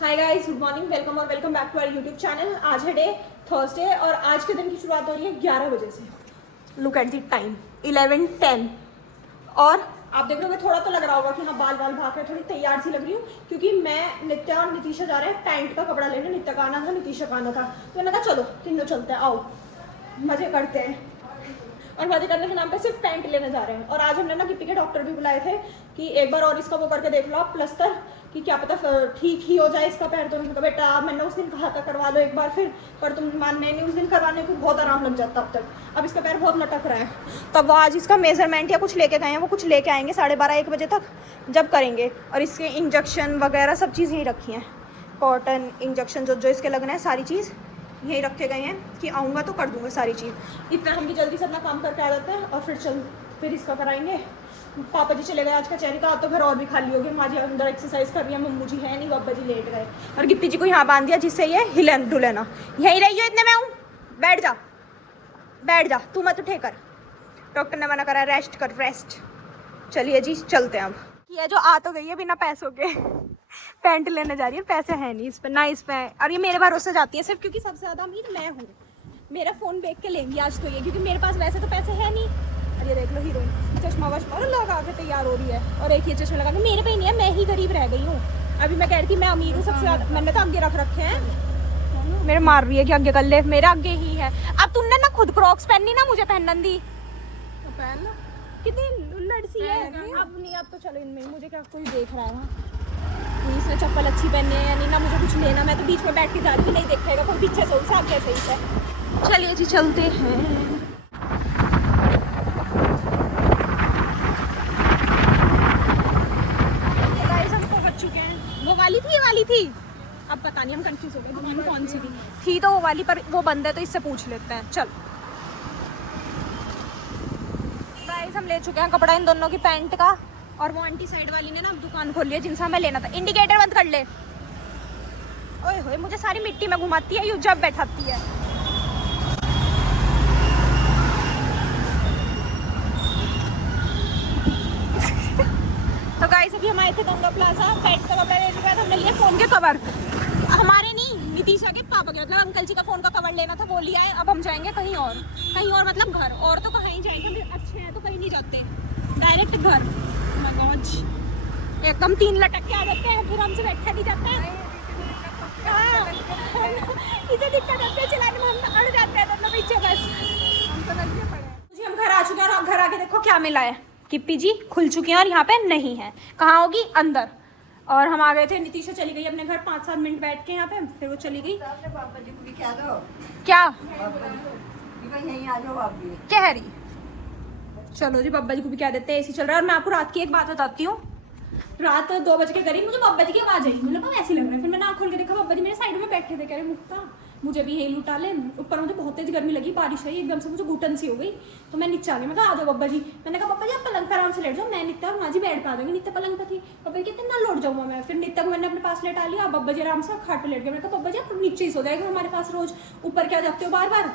हाय guys, good morning, welcome और welcome back to our YouTube channel. आज है day Thursday और आज के दिन की शुरुआत हो रही है 11 बजे से। लुक एट द टाइम 11:10 और आप देख रहे हो थोड़ा तो लग रहा होगा कि हाँ बाल भाग कर थोड़ी तैयार सी लग रही हूँ, क्योंकि मैं नित्या और नितीशा जा रहे हैं पैंट का कपड़ा लेने। नित्या का आना था, नितीशा का आना था, तो मैंने कहा चलो तीनों चलते हैं, आओ मजे करते हैं। और मजे करने के नाम पे सिर्फ पैंट लेने जा रहे हैं। और आज हमने ना गिप्पी के डॉक्टर भी बुलाए थे कि एक बार और इसका वो करके देख लो आप प्लस्तर, कि क्या पता ठीक ही हो जाए इसका पैर। तो उन्होंने कहा बेटा मैंने उस दिन कहा था करवा लो एक बार फिर, पर तुम मानने नहीं। उस दिन करवाने को बहुत आराम लग जाता अब तक। अब इसका पैर बहुत लटक रहा है, तब वो आज इसका मेजरमेंट या कुछ लेके गए हैं। वो कुछ लेके आएंगे 12:30-1 बजे तक जब करेंगे। और इसके इंजेक्शन वगैरह सब चीज़ यहीं रखी हैं, कॉटन इंजेक्शन जो इसके लगना है सारी चीज़ यहीं रखे गए हैं कि आऊँगा तो कर दूँगा सारी चीज़। इतना हम भी जल्दी से अपना काम करके आ जाते हैं और फिर इसका कराएंगे। पापा जी चले गए आज का चेरी का, तो घर और भी खाली हो गया। माँ जी अंदर एक्सरसाइज कर रही है, मम्मू जी है नहीं, पापा जी लेट गए। और गिप्पी जी को यहाँ बांध दिया जिससे ये हिलन डुलेना। यहीं रही हो, इतने में हूँ, बैठ जा तू मत उठे कर। डॉक्टर ने मना करा रेस्ट कर, रेस्ट। चलिए जी चलते हैं अब। ये जो आ तो गई है बिना पैसों के पैंट लेने जा रही है, पैसे हैं नहीं इस पर ना इस पर। और ये मेरे भरोसे जाती है सिर्फ क्योंकि सबसे ज़्यादा अमीर मैं हूँ। मेरा फ़ोन देख के लेंगी आज तो ये, क्योंकि मेरे पास वैसे तो पैसे हैं नहीं। और ये देख लो हीरोइन चश्मा वश्मा लगा के तैयार हो रही है, और एक ये चश्मा लगा के मेरे पे नहीं है, मैं ही गरीब रह गई हूँ। अभी मैं कह रही थी मैं अमीर हूँ सबसे ज़्यादा, मैंने तो आगे रख रखे हैं। मेरे मार रही है कि आगे कर ले, मेरे आगे ही है। अब तुमने ना खुद क्रॉक्स पहननी ना मुझे पहनन दी, तो पहन लो। कितनी लड़सी है। अब नहीं, अब तो चलो इनमें मुझे क्या कोई देख रहा है वहाँ, इसने चप्पल अच्छी पहनी है या नहीं ना मुझे कुछ लेना। मैं तो बीच में बैठ के जा रही हूँ, नहीं देखेगा कोई, पीछे से उसे आगे सही से। चलिए जी चलते हैं। चुके हैं, वो वाली थी, ये वाली थी, अब पता नहीं हम कंफ्यूज हो गए दुकान कौन सी थी तो वो वाली, पर वो बंद है तो इससे पूछ लेते हैं। चल गाइस हम ले चुके हैं कपड़ा इन दोनों की पैंट का। और वो आंटी साइड वाली ने ना अब दुकान खोल ली है जिनसे हमें लेना था। इंडिकेटर बंद कर ले। ओए होए मुझे सारी मिट्टी में घुमाती है, यू जब बैठाती है। तो गाइस अभी हम आए थे गंगा प्लाजा, पैंट का कपड़ा लेने के बाद हमने लिया फोन के कवर। हमारे नहीं, नितीशा के पापा के, मतलब अंकल जी का फोन का कवर लेना था, वो लिया है। अब हम जाएंगे कहीं और मतलब घर, और तो कहीं जाएंगे, हम अच्छे हैं तो कहीं नहीं जाते, डायरेक्ट घर। मनोज एकदम 3 लटक के आ जाते हैं, फिर हमसे बैठा नहीं जाता है। इसे दिक्कत आती है चलाने में, हम तो अड़ जाते हैं दोनों पीछे बस। हम घर आ चुके हैं और घर आके देखो क्या मिला है। गिप्पी जी खुल चुकी हैं और यहाँ पे नहीं है, कहाँ होगी अंदर। और हम आ गए थे, नितीशा चली गई अपने घर 5-7 मिनट बैठ के यहाँ पे, फिर वो चली गई। पापा जी को भी क्या दो, क्या यहीं आ जाओ आप भी। कह रही, चलो जी बाबा जी को भी क्या देते हैं, एसी चल रहा है। और मैं आपको रात की एक बात बताती हूँ। रात 2 बजे के करीब मुझे बाबा जी की आवाज आई, मुझे लगा ऐसे लग रहा है। फिर मैंने आँख खोल के देखा, बाबा जी मेरे साइड में बैठे थे। कह रहे मुक्ता मुझे भी यही लुटा ले। ऊपर मुझे बहुत तेज गर्मी लगी, बारिश आई एकदम से, मुझे घुटन सी हो गई, तो मैं नीचे आ गई। मैं कहा आ जाओ बाबा जी। मैंने कहा बाबा जी आप पलंग पर आराम से लेट जाओ, मैं नित्या और माँ जी बेड पे आ जाएंगे। नित्या पलंग पर थी, बाबा जी कितना लौट जाऊँगा मैं। फिर नित्या को मैंने अपने पास लेटा लिया, बाबा जी आराम से खाट पे लेट गए। मैंने कहा बाबा जी आप नीचे ही सो जाएगा, हमारे पास रोज ऊपर क्या जाते हो बार बार,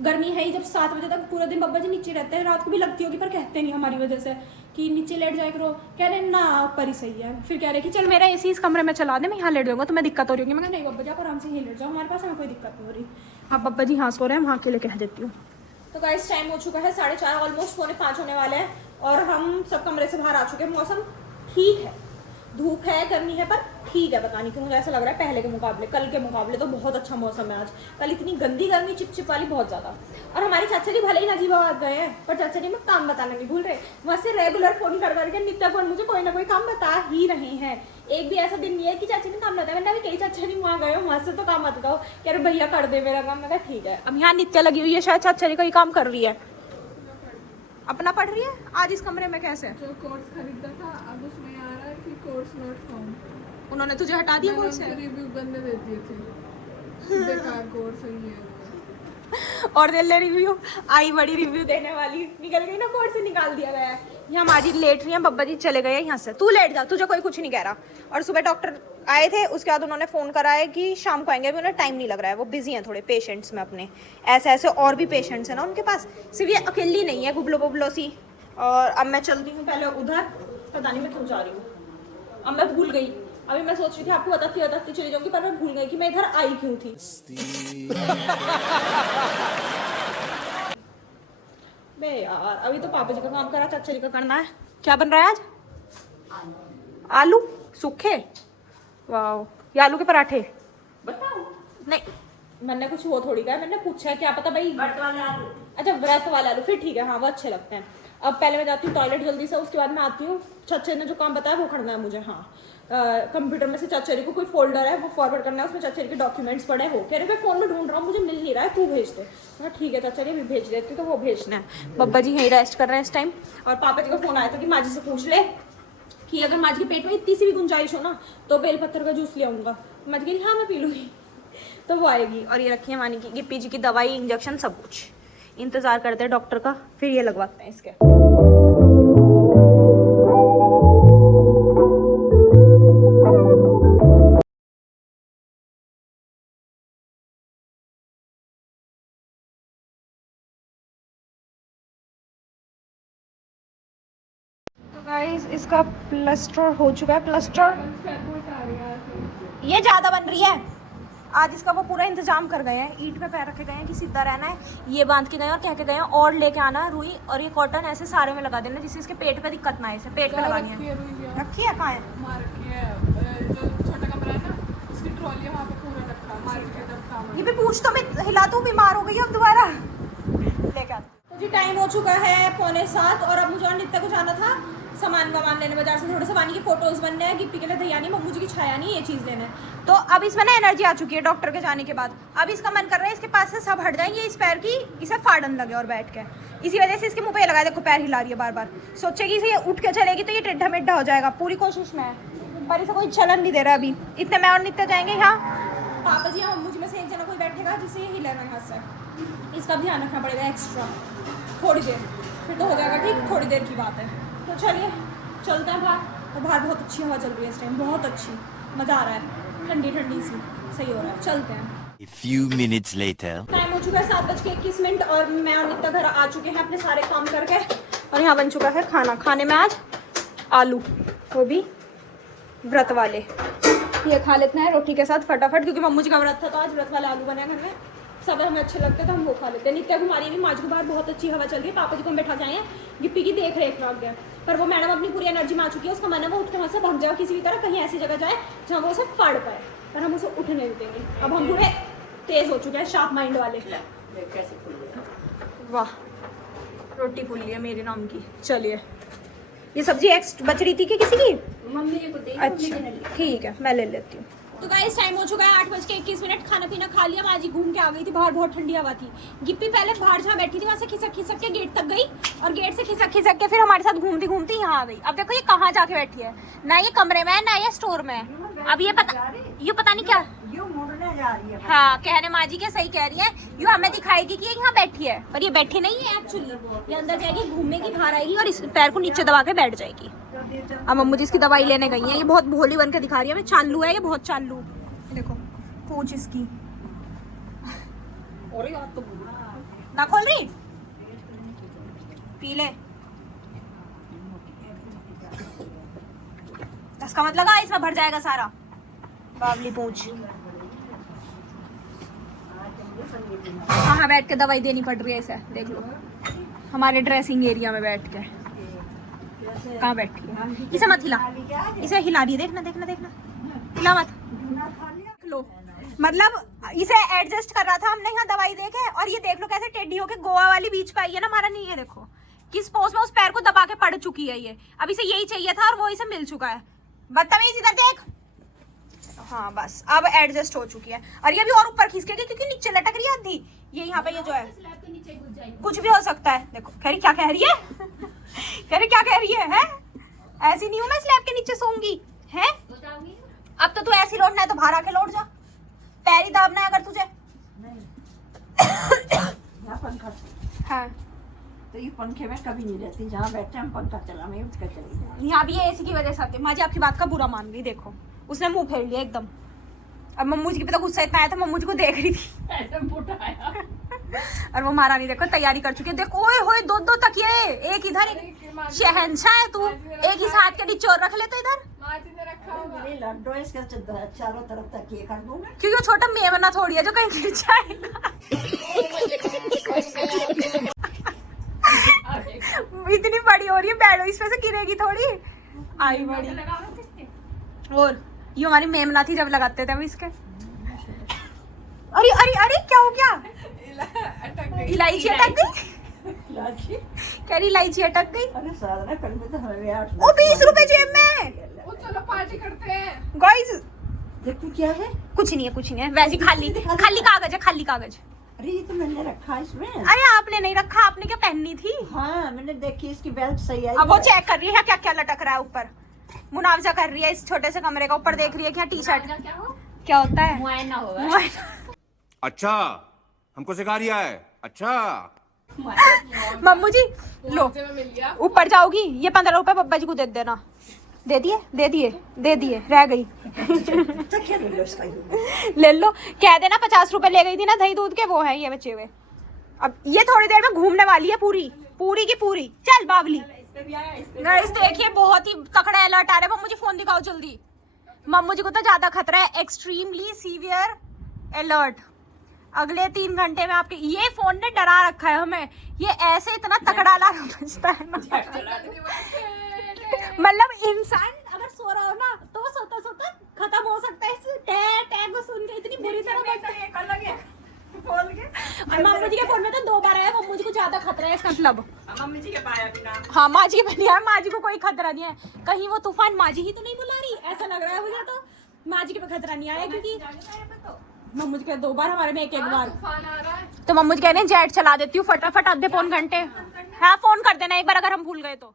गर्मी है ही। जब 7 बजे तक पूरा दिन बाबा जी नीचे रहते हैं, रात को भी लगती होगी पर कहते नहीं हमारी वजह से कि नीचे लेट जाए करो। कह रहे ना ऊपर ही सही है। फिर कह रहे कि चल मेरा एसी इस कमरे में चला दे, मैं यहाँ लेट जाऊँगा, तो मैं दिक्कत हो रही होगी। मैं नहीं बाबा जी आप आराम से यहीं लेट जाओ, हमारे पास हमें कोई दिक्कत नहीं हो रही। हाँ बाबा जी यहाँ सो रहे हैं, वहाँ के लिए कह देती हूँ। तो गाइस टाइम हो चुका है 4:30, ऑलमोस्ट 4:45 होने वाले हैं और हम सब कमरे से बाहर आ चुके हैं। मौसम ठीक है, धूप है, गर्मी है, पर ठीक है। पता नहीं क्यों मुझे ऐसा लग रहा है पहले के मुकाबले, कल के मुकाबले तो बहुत अच्छा मौसम है आज। कल इतनी गंदी गर्मी, चिपचिप वाली बहुत ज़्यादा। और हमारे चाचा जी भले ही नजीबाबाद गए हैं, पर चाचा जी में काम बताना नहीं भूल रहे। वहाँ से रेगुलर फोन कर करके नित्या को मुझे कोई ना कोई काम बता ही रहे हैं। एक भी ऐसा दिन नहीं है कि चाचा ने काम बताया। मैंने अभी कई चाचा जी वहाँ गए हो, वहाँ से तो काम बता दो, कह रहे भैया कर दे मेरा काम। मैं कहा ठीक है। अब यहाँ नित्या लगी हुई है, शायद चाचा जी का ही काम कर रही है, अपना पढ़ रही है। आज इस कमरे में कैसे जो कोर्स खरीदा था अब उसमें आ रहा है कि कोर्स नॉट फाउंड। उन्होंने तुझे हटा दिया कोर्स से? रिव्यू गंदे दे दिए थे, बेकार कोर्स है ये। और दे ले रिव्यू, आई बड़ी रिव्यू देने वाली, निकल गई ना कोर्स से, निकाल दिया गया है। यहाँ माँ जी लेट रही हैं, बब्बा जी चले गए हैं यहाँ से। तू लेट जा, तुझे कोई कुछ नहीं कह रहा। और सुबह डॉक्टर आए थे, उसके बाद उन्होंने फ़ोन करा है कि शाम को आएंगे, अभी उन्हें टाइम नहीं लग रहा है, वो बिजी हैं थोड़े पेशेंट्स में अपने। ऐसे और भी पेशेंट्स हैं ना उनके पास, सिर्फ ये अकेली नहीं है गुबलो बुबलो सी। और अब मैं चलती हूँ पहले उधर, पता नहीं मैं क्यों जा रही हूँ, अब मैं भूल गई। अभी मैं सोच रही थी आपको बताती चली जाऊंगी, पर मैं भूल गई कि मैं इधर आई क्यों थी। बे यार, अभी तो पापा जी का काम करा, चाचा जी का करना है। क्या बन रहा है आज? आलू सूखे? वाह, ये आलू के पराठे बताओ। नहीं, मैंने कुछ वो थोड़ी कहा, मैंने पूछा है क्या पता भाई। व्रत वाले आलू। अच्छा, व्रत वाले आलू, फिर ठीक है, हाँ वो अच्छे लगते हैं। अब पहले मैं जाती हूँ टॉयलेट जल्दी से, उसके बाद मैं आती हूँ। चाचा ने जो काम बताया वो करना है मुझे। हाँ, कंप्यूटर में से चाचा को कोई फोल्डर है वो फॉरवर्ड करना है, उसमें चाचा के डॉक्यूमेंट्स पड़े हो। कह रहे मैं फोन में ढूंढ रहा हूँ, मुझे मिल नहीं रहा है, तू भेज दे। हाँ ठीक है चाचा जी, भी भेज देती, तो वो भेजना है। बब्बा जी यहीं रेस्ट कर रहे हैं इस टाइम। और पापा जी का फोन आया था कि माँ जी से पूछ ले कि अगर माँ जी के पेट में इतनी सी भी गुंजाइश हो ना तो बेलपत्तर का जूस ले आऊँगा। माँ जी कह हाँ मैं पी लूँगी, तो वो आएगी। और ये रखी है मानी की गिप्पी जी की दवाई, इंजेक्शन, सब कुछ। इंतजार करते हैं डॉक्टर का, फिर ये लगवाते हैं इसके। तो गाइस इसका प्लास्टर हो चुका है। प्लास्टर ये ज्यादा बन रही है। आज इसका वो पूरा इंतजाम कर गए हैं, ईंट पे पैर रखे गए हैं कि सीधा रहना है। ये बांध के गए हैं और कह के गए हैं और लेके आना रुई और ये कॉटन ऐसे सारे में लगा देना, जिससे इसके पेट पे दिक्कत ना आए। इसे पेट पे लगानी है। रखी है कहाँ है? छोटा कमरा है ना, उसकी ट्रॉली वहाँ पे पूरा रखा है, मार्केट के जब काम ये भी पूछ तो मैं हिला दूँ, बीमार हो गई अब दोबारा लेके आती। तो जी टाइम हो चुका है 6:45 और अब मुझे और नित्या को जाना था सामान वामान लेने बाजार से। थोड़े से वानी की फोटोज बनने हैं, गिप्पी के लिए दहिया नहीं, मम्मू जी की छाया नहीं, ये चीज़ लेना है। तो अब इसमें ना एनर्जी आ चुकी है डॉक्टर के जाने के बाद। अब इसका मन कर रहा है इसके पास से सब हट जाएंगे, इस पैर की इसे फाड़न लगे और बैठ के। इसी वजह से इसके मुंह पे लगा, देखो पैर हिला रही है बार बार। सोचेगी इसे उठ के चलेगी तो ये टेढ़ा मेढ़ा हो जाएगा। पूरी कोशिश में है पर इसे कोई चलन नहीं दे रहा अभी। इतने मैं और नित्या जाएंगे यहाँ, पापा जी या मम्मू जी में से एक जना कोई बैठेगा जिसे ये हिलेगा यहाँ से। इसका भी ध्यान रखना पड़ेगा एक्स्ट्रा, थोड़ी देर, फिर तो हो जाएगा ठीक। थोड़ी देर की बात है, तो चलिए चलते हैं बाहर। और बाहर बहुत अच्छी हवा चल रही है इस टाइम, बहुत अच्छी, मज़ा आ रहा है, ठंडी ठंडी सी, सही हो रहा है। चलते हैं। A few minutes later. Time हो चुका है 7:21 और मैं और नित्या घर आ चुके हैं अपने सारे काम करके। और यहाँ बन चुका है खाना। खाने में आज आलू, वो भी व्रत वाले। ये खा लेते हैं रोटी के साथ फटाफट, क्योंकि मम्मू जी का व्रत था तो आज व्रत वाले आलू बने घर में। सब हमें अच्छे लगते हैं तो हम वो खा लेते हैं। नित्या कुमारी भी माँ जी को बाहर बहुत अच्छी हवा चल रही है। पापा जी को हम बैठा के आए हैं, गिप्पी की देख रेख रख गया। पर वो मैडम अपनी पूरी एनर्जी में आ चुकी है, उसका मन है वो उठ के वहाँ से भाग जाए किसी भी तरह, कहीं ऐसी जगह जाए जहाँ वो उसे फाड़ पाए, पर हम उसे उठने नहीं देंगे। अब हम पूरे तेज हो चुके हैं, शार्प माइंड वाले। वाह, रोटी पुल्ली है मेरे नाम की। चलिए, ये सब्जी एक्स बच रही थी कि किसी की? मम्मी जी को दे। अच्छा ठीक है, मैं ले लेती हूँ। तो गाइस टाइम हो चुका है 8:21। खाना पीना खा लिया, माँ जी घूम के आ गई थी बाहर, बहुत ठंडी हवा थी। गिप्पी पहले बाहर जहाँ बैठी थी वहाँ से खिसक खिसक के गेट तक गई और गेट से खिसक खिसक के फिर हमारे साथ घूमती घूमती यहाँ आ गई। अब देखो ये कहाँ जाके बैठी है, ना ये कमरे में है ना ये स्टोर में है। अब ये पता नहीं क्या जा रही है। हाँ, कहने माँ जी क्या सही कह रही है, यू हमें दिखाएगी कि ये यहाँ बैठी है, पर ये बैठी नहीं है एक्चुअली। ये अंदर जाएगी, घूमेगी, बाहर आएगी और इस पैर को नीचे दबा के बैठ जाएगी। अब मम्मू जी इसकी दवाई लेने गई है। ये बहुत भोली बन के दिखा रही है, मैं चालू है ये, बहुत चालू। देखो पूछ इसकी, ना खोल रही, पी ले। इसका मतलब लगा इसमें भर जाएगा सारा, बावली पूछ। कहाँ बैठ के दवाई देनी पड़ रही है इसे, देख लो हमारे ड्रेसिंग एरिया में बैठ के। कहाँ बैठी है, इसे मत हिला, इसे हिला रही है, देखना देखना देखना, हिला मत। लो मतलब इसे एडजस्ट कर रहा था हमने यहाँ दवाई दे के, और ये देख लो कैसे टेढ़ी होके गोवा वाली बीच पे आई है ना हमारा। नहीं है देखो किस पोज में उस पैर को दबा के पड़ चुकी है ये। अब इसे यही चाहिए था और वो इसे मिल चुका है। बदतमीज, इधर देख। हाँ बस अब एडजस्ट हो चुकी है। और ये भी और ऊपर खींचेगी क्योंकि नीचे लटक रही है आधी। ये यहाँ पे ये जो है कुछ भी हो सकता है। देखो कह रही क्या कह रही है कह रही क्या कह रही है? ऐसी नहीं हूँ मैं स्लैब के नीचे सोऊंगी है। अब तो तू ऐसी लौटना है तो बाहर आके लौट जा, पैर ही दाबना है अगर तुझे। पंखा हाँ तो ये पंखे में कभी नहीं रहती, जहाँ बैठे हम पंखा चला मैं उठ कर चली जाऊँ। यहाँ भी ये एसी की वजह से आती है। माँ जी आपकी बात का बुरा मान गई, देखो उसने मुंह फेर लिया एकदम। अब मम्मू जी की पे तो गुस्सा इतना आया था, मम्मू जी को देख रही थी और वो महारानी देखो तैयारी कर चुकी है। देखो ओए होए, दो तकिए, एक इधर एक शहंशाह है तू, एक इस हाथ के नीचे और रख ले तो इधर। माँ जी ने रखा होगा। मेरी लड्डू है, इसके चारों तरफ तक ये कर दूँ मैं। क्योंकि वो छोटा मेमना थोड़ी है जो कहीं गिर जाएगा। इतनी बड़ी हो रही है बैडो, इसमें से गिरेगी थोड़ी। आई बड़ी। और ये हमारी मेमना थी जब लगाते थे हम इसके। अरे अरे अरे क्या हो गया? अटक गई। इलायची अटक गई। लाची। कह रही इलायची अटक गई। अरे साधना कल में तो हमें 8 ओ 20 रुपए जेब में। वो चलो पार्टी करते हैं। गाइस देखो क्या है। कुछ नहीं है, कुछ नहीं है, वैसे खाली खाली कागज है, खाली कागज। अरे ये तो मैंने रखा है इसमें। अरे आपने नहीं रखा, आपने क्या पहननी थी? हाँ मैंने देखी, इसकी बेल्ट सही आई। अब वो चेक कर रही है क्या क्या लटक रहा है ऊपर। मुनावजा कर रही है इस छोटे से कमरे का, ऊपर देख रही है क्या टी शर्ट क्या होता है। मुआयना होगा। अच्छा हमको सिखा रिया है। अच्छा मम्मू जी लो, मुझे में मिल गया। ऊपर जाओगी, ये 15 रुपए बब्बा जी को दे देना। दे दिए दे दिए दे दिए, रह गई। तो क्या ले लो इसका ये। ले लो, कह देना 50 रुपए ले गई थी ना दही दूध के, वो है ये बचे हुए। अब ये थोड़ी देर में घूमने वाली है पूरी पूरी की पूरी। चल बावली। गाइस देखिए बहुत ही तकड़ा अलर्ट आ रहा है। मम्मू जी फोन दिखाओ जल्दी। मम्मू जी को तो ज्यादा खतरा है, एक्सट्रीमली सीवियर अलर्ट। अगले 3 घंटे में आपके, ये फोन ने डरा रखा है हमें। ये ऐसे इतना तकड़ा अलार्म बजता है ना, मतलब इंसान अगर सो रहा हो ना तो वो सोता सोता खत्म हो सकता है। इस टै टै को सुन के इतनी बुरी तरह बजता है। और मम्मी जी के फोन में तो 2 बार आया। मम्मी जी को ज्यादा खतरा है इसका मतलब। मम्मी जी के पाया बिना। हाँ माँ जी के भी नहीं आया, माँ जी को कोई खतरा नहीं है। कहीं वो तूफान माँ जी ही तो नहीं बुला रही, ऐसा लग रहा है मुझे तो। माँ जी के पे खतरा नहीं आया क्योंकि मम्मी जी के 2 बार, हमारे में 1 बार। तूफान आ रहा है। तो मम्मी जी कह रहे हैं जेट चला देती हूँ फटाफट आधे पौन घंटे। हाँ फोन कर देना एक बार अगर हम भूल गए तो।